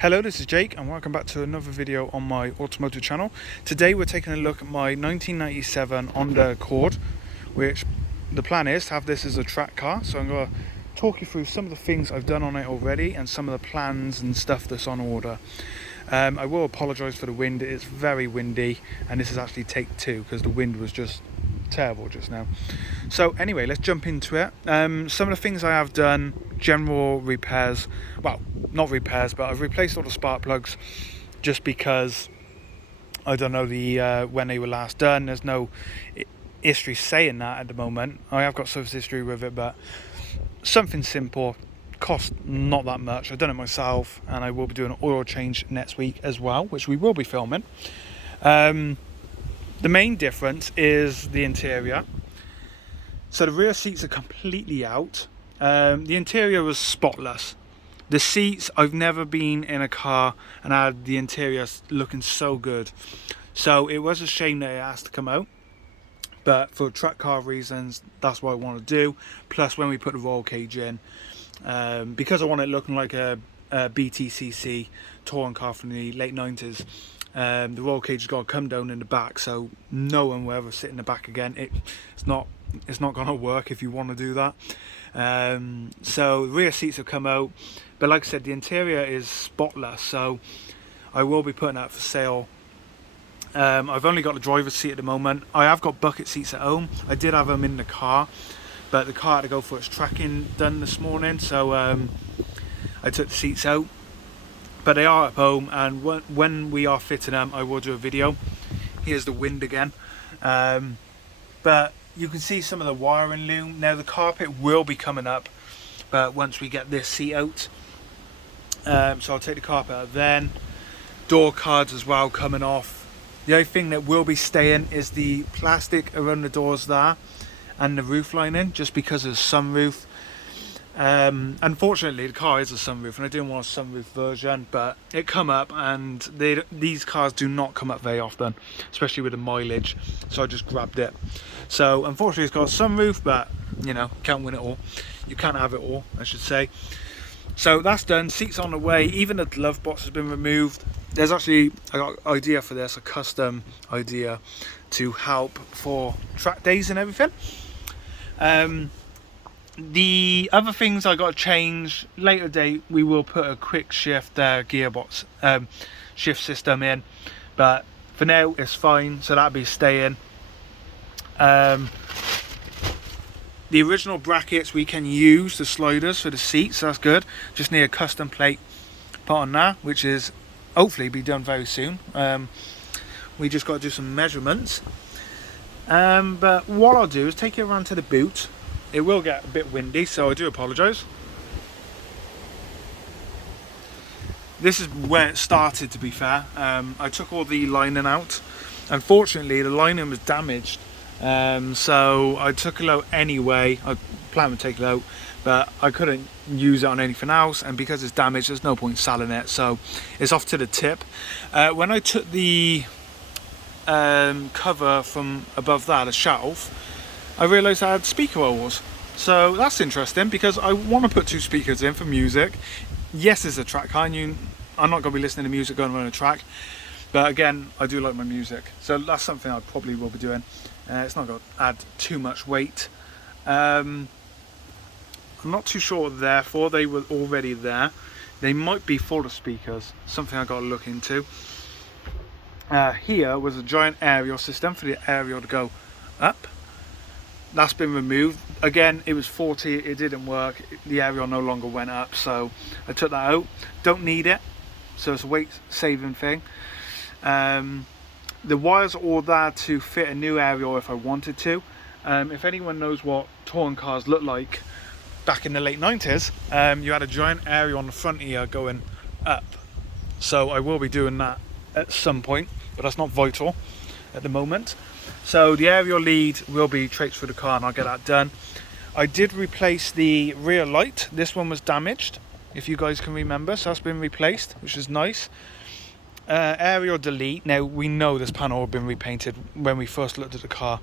Hello, this is Jake and welcome back to another video on my automotive channel. Today we're taking a look at my 1997 Honda Accord, which the plan is to have this as a track car. So I'm going to talk you through some of the things I've done on it already and some of the plans and stuff that's on order. I will apologise for the wind. It's very windy and this is actually take two because the wind was just terrible just now. So anyway, let's jump into it. Some of the things I have done: general repairs, well, not repairs, but I've replaced all the spark plugs just because I don't know when they were last done. There's no history saying that at the moment. I have got service history with it, but something simple, cost not that much. I've done it myself and I will be doing an oil change next week as well, which we will be filming. The main difference is the interior. So the rear seats are completely out. The interior was spotless. The seats, I've never been in a car and had the interior looking so good. So it was a shame that it has to come out. But for track car reasons, that's what I want to do. Plus when we put the roll cage in, because I want it looking like a BTCC touring car from the late 90s, the roll cage has got to come down in the back, so no one will ever sit in the back again. It's not going to work if you want to do that. So the rear seats have come out, but like I said, the interior is spotless, so I will be putting that for sale. I've only got the driver's seat at the moment. I have got bucket seats at home. I did have them in the car, but the car had to go for its tracking done this morning, so I took the seats out. But they are at home, and when we are fitting them, I will do a video. Here's the wind again. But you can see some of the wiring loom. Now the carpet will be coming up, but once we get this seat out. So I'll take the carpet out then. Door cards as well coming off. The only thing that will be staying is the plastic around the doors there and the roof lining, just because of the sunroof. Unfortunately the car is a sunroof and I didn't want a sunroof version, but it come up, and these cars do not come up very often, especially with the mileage, so I just grabbed it. So unfortunately it's got a sunroof, but you know, can't win it all. You can't have it all, I should say. So that's done. Seats on the way. Even the glove box has been removed. There's actually, I got an idea for this, a custom idea to help for track days and everything. The other things I got to change later date, we will put a quick shift gearbox shift system in, but for now it's fine, so that'll be staying. The original brackets we can use, the sliders for the seats, so that's good. Just need a custom plate put on there, which is hopefully be done very soon. We just got to do some measurements, but what I'll do is take it around to the boot. It will get a bit windy, so I do apologise. This is where it started, to be fair. I took all the lining out. Unfortunately, the lining was damaged, so I took it out anyway. I planned to take it out, but I couldn't use it on anything else, and because it's damaged, there's no point selling it, so it's off to the tip. When I took the cover from above that, a shelf, I realised I had speaker holes. So that's interesting, because I want to put two speakers in for music. Yes, it's a track car, and I'm not going to be listening to music going around a track, but again, I do like my music, so that's something I probably will be doing. It's not going to add too much weight. I'm not too sure what they're for. They were already there. They might be for the speakers, something I got to look into. Here was a giant aerial system for the aerial to go up. That's been removed. Again, it was 40, it didn't work. The aerial no longer went up, so I took that out. Don't need it, so it's a weight saving thing. The wires are all there to fit a new aerial if I wanted to. If anyone knows what touring cars look like back in the late 90s, you had a giant aerial on the front here going up. So I will be doing that at some point, but that's not vital at the moment. So the aerial lead will be traced through the car, and I'll get that done. I did replace the rear light. This one was damaged, if you guys can remember, so that's been replaced, which is nice. Aerial delete. Now we know this panel had been repainted when we first looked at the car,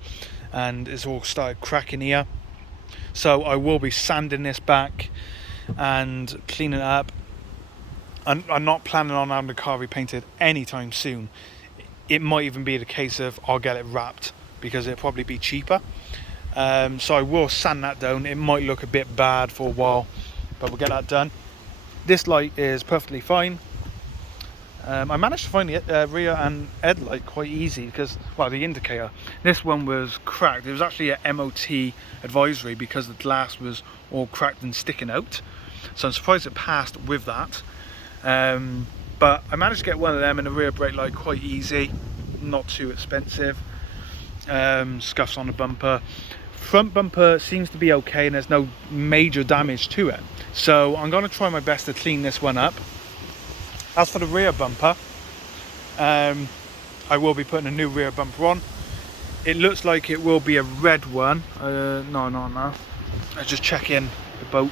and it's all started cracking here, so I will be sanding this back and cleaning it up. I'm not planning on having the car repainted anytime soon. It might even be the case of I'll get it wrapped because it'll probably be cheaper. So I will sand that down. It might look a bit bad for a while, but we'll get that done. This light is perfectly fine. I managed to find the rear and headlight quite easy because, well, the indicator. This one was cracked. It was actually an MOT advisory because the glass was all cracked and sticking out. So I'm surprised it passed with that. But I managed to get one of them in the rear brake light quite easy, not too expensive. Scuffs on the bumper. Front bumper seems to be okay and there's no major damage to it. So I'm going to try my best to clean this one up. As for the rear bumper, I will be putting a new rear bumper on. It looks like it will be a red one. No. I just check in the boat.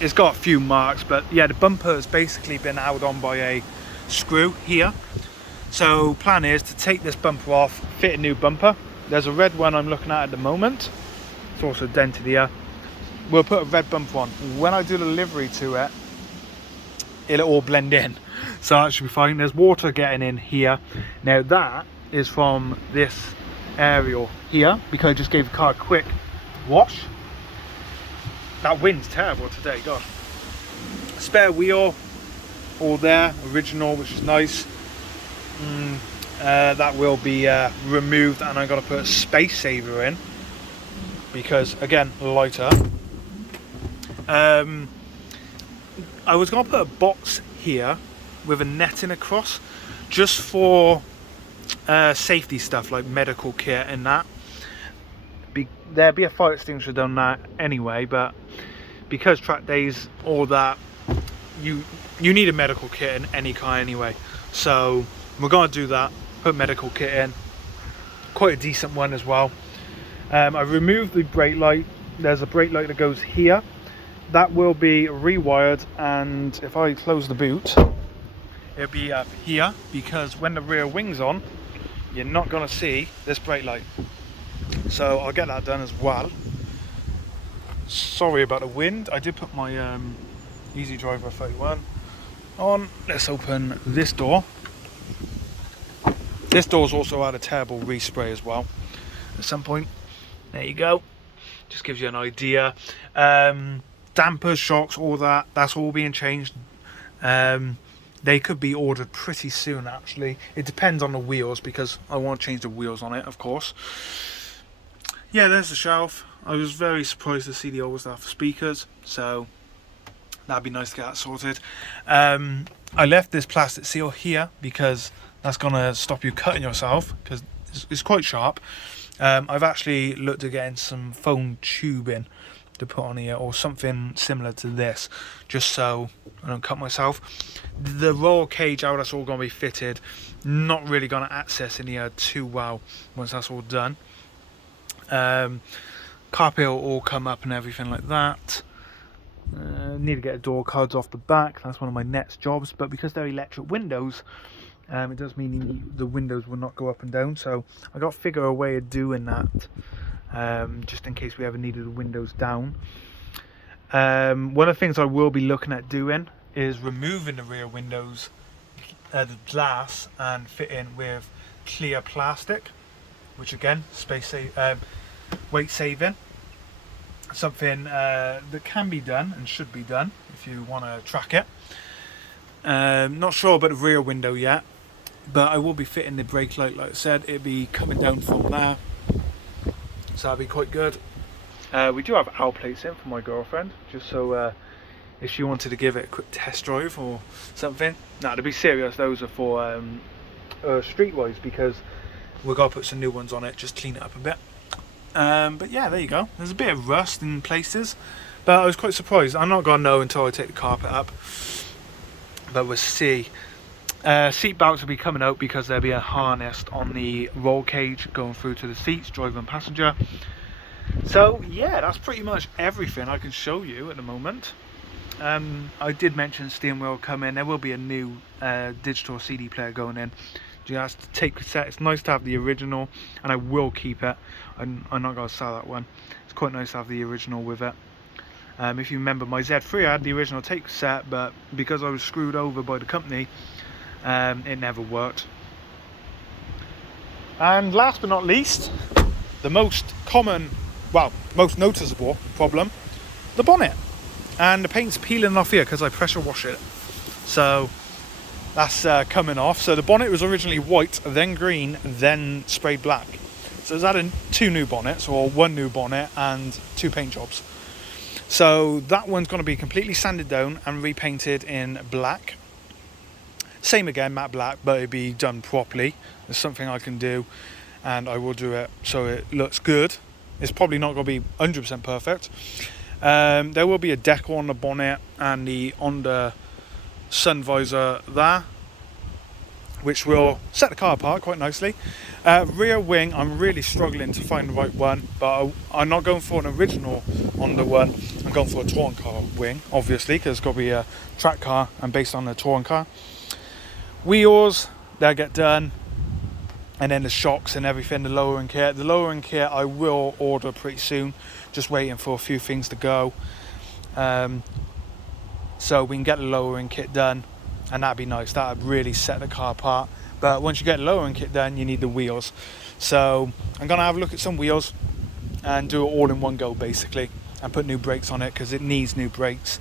It's got a few marks, but yeah, the bumper has basically been held on by a screw here. So plan is to take this bumper off, fit a new bumper. There's a red one I'm looking at the moment. It's also dented here. We'll put a red bumper on. When I do the livery to it, it'll all blend in, so that should be fine. There's water getting in here. Now that is from this aerial here because I just gave the car a quick wash. That wind's terrible today, God. Spare wheel, all there, original, which is nice. That will be removed, and I'm going to put a space saver in because, again, lighter. I was going to put a box here with a netting across just for safety stuff like medical kit and that. There'd be a fire extinguisher down that anyway, but because track days, all that, you need a medical kit in any car anyway. So we're going to do that, put medical kit in, quite a decent one as well. I removed the brake light. There's a brake light that goes here. That will be rewired, and if I close the boot, it'll be up here because when the rear wing's on, you're not going to see this brake light. So I'll get that done as well. Sorry about the wind. I did put my Easy Driver 31 on. Let's open this door. This door's also had a terrible respray as well at some point. There you go. Just gives you an idea. Dampers, shocks, all that, that's all being changed. They could be ordered pretty soon actually. It depends on the wheels because I want to change the wheels on it, of course. Yeah, there's the shelf. I was very surprised to see the old stuff speakers, so that'd be nice to get that sorted. I left this plastic seal here because that's gonna stop you cutting yourself because it's quite sharp. I've actually looked at getting some foam tubing to put on here or something similar to this just so I don't cut myself. The roll cage, how that's all going to be fitted, not really going to access in here too well once that's all done. Carpet will all come up and everything like that. Need to get the door cards off the back. That's one of my next jobs, but because they're electric windows, it does mean the windows will not go up and down, so I got to figure a way of doing that, just in case we ever needed the windows down. One of the things I will be looking at doing is removing the rear windows, the glass, and fitting with clear plastic, which again, weight saving. Something that can be done and should be done if you want to track it. Not sure about the rear window yet, but I will be fitting the brake light, like I said. It'll be coming down from there, so that'll be quite good. We do have hour plates in for my girlfriend, just so if she wanted to give it a quick test drive or something. Now, to be serious, those are for streetwise because we're going to put some new ones on it, just clean it up a bit. But yeah, there you go. There's a bit of rust in places, but I was quite surprised. I'm not going to know until I take the carpet up, but we'll see. Seat belts will be coming out because there'll be a harness on the roll cage going through to the seats, driver and passenger. So yeah, that's pretty much everything I can show you at the moment. I did mention steering wheel come in. There will be a new digital CD player going in. Just take cassette. It's nice to have the original, and I will keep it. I'm not going to sell that one. It's quite nice to have the original with it. If you remember my Z3, I had the original tape set, but because I was screwed over by the company, it never worked. And last but not least, the most common, well, most noticeable problem, the bonnet. And the paint's peeling off here because I pressure wash it. So that's coming off. So the bonnet was originally white, then green, then sprayed black. So it's added 2 new bonnets, or 1 new bonnet and 2 paint jobs. So that one's going to be completely sanded down and repainted in black. Same again, matte black, but it'll be done properly. It's something I can do, and I will do it so it looks good. It's probably not going to be 100% perfect. There will be a decal on the bonnet and on the sun visor there, which will set the car apart quite nicely. Rear wing, I'm really struggling to find the right one, but I'm not going for an original Honda one. I'm going for a touring car wing, obviously, because it's got to be a track car and based on a touring car. Wheels, they'll get done, and then the shocks and everything, the lowering kit. The lowering kit I will order pretty soon, just waiting for a few things to go. So we can get the lowering kit done, and that'd be nice. That'd really set the car apart. But once you get the lowering kit done, you need the wheels. So I'm gonna have a look at some wheels and do it all in one go, basically, and put new brakes on it because it needs new brakes.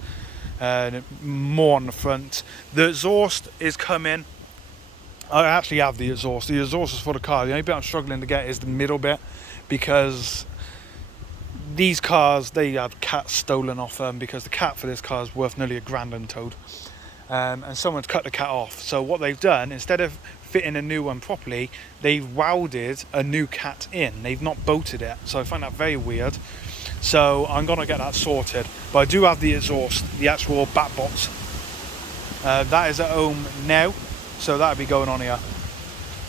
More on the front. The exhaust is coming. I actually have the exhaust. The exhaust is for the car. The only bit I'm struggling to get is the middle bit, because these cars, they have cats stolen off them, because the cat for this car is worth nearly $1,000 untowed. And someone's cut the cat off. So what they've done, instead of fitting a new one properly, they've welded a new cat in. They've not bolted it. So I find that very weird. So I'm gonna get that sorted. But I do have the exhaust, the actual back box. That is at home now, so that'll be going on here.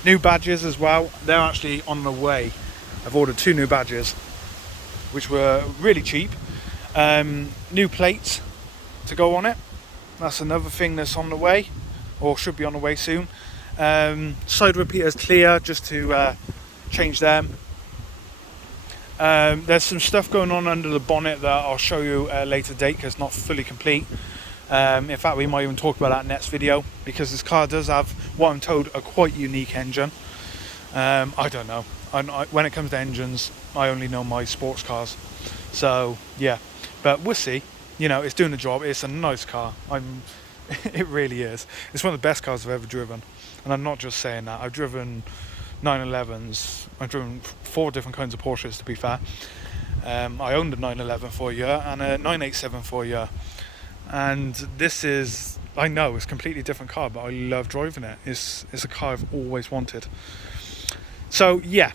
New badges as well. They're actually on the way. I've ordered 2 new badges, which were really cheap. New plates to go on it. That's another thing that's on the way, or should be on the way soon. Side repeaters clear, just to change them. There's some stuff going on under the bonnet that I'll show you at a later date, because it's not fully complete. In fact, we might even talk about that next video, because this car does have, what I'm told, a quite unique engine. I don't know. When it comes to engines, I only know my sports cars. So yeah, but we'll see. You know, it's doing the job. It's a nice car. It really is. It's one of the best cars I've ever driven, and I'm not just saying that. I've driven 911s. I've driven 4 different kinds of Porsches, to be fair. I owned a 911 for a year and a 987 for a year, and this is, I know it's a completely different car, but I love driving it. It's a car I've always wanted. So yeah,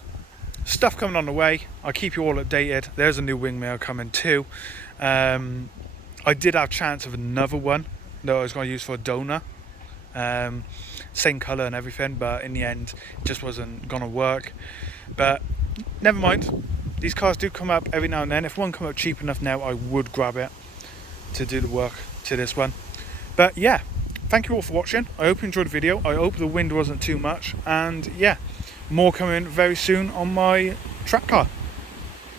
stuff coming on the way. I'll keep you all updated. There's a new wing mirror coming too. I did have chance of another one that I was going to use for a donor, same colour and everything, but in the end it just wasn't going to work. But never mind, these cars do come up every now and then. If one come up cheap enough now, I would grab it to do the work to this one. But yeah, thank you all for watching. I hope you enjoyed the video. I hope the wind wasn't too much, and yeah, more coming very soon on my track car.